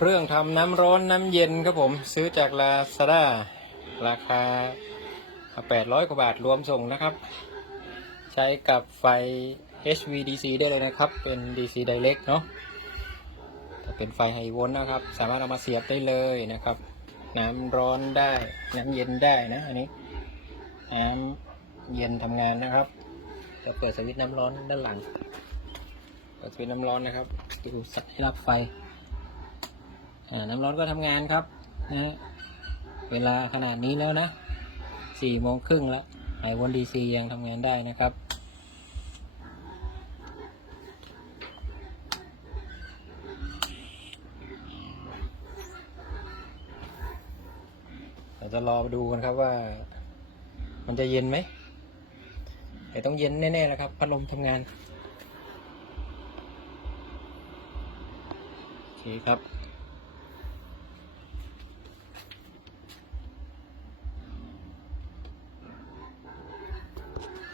เครื่องทำน้ำร้อนน้ำเย็นครับผมซื้อจากลาซาด้าราคา 800 กว่าบาทรวมส่งนะครับ ใช้กับไฟ HVDC ได้เลยนะครับ เป็น DC Direct เนาะถ้าเป็นไฟไฮโวลต์นะครับ สามารถเอามาเสียบได้เลยนะครับ น้ำร้อนได้ น้ำเย็นได้นะ อันนี้ น้ำเย็นทำงานนะครับ จะเปิดสวิตช์น้ำร้อนด้านหลัง เปิดสวิตช์น้ำร้อนนะครับดูสัให้รับไฟ น้ำร้อนก็ทำงานครับนะเวลาขนาดนี้แล้วนะสี่โมงครึ่งแล้วไอวันดีซียังทำงานได้นะครับเราจะรอดูกันครับว่า มันจะเย็นไหมแต่ต้องเย็นแน่ๆนะครับ พัดลมทำงาน โอเคครับ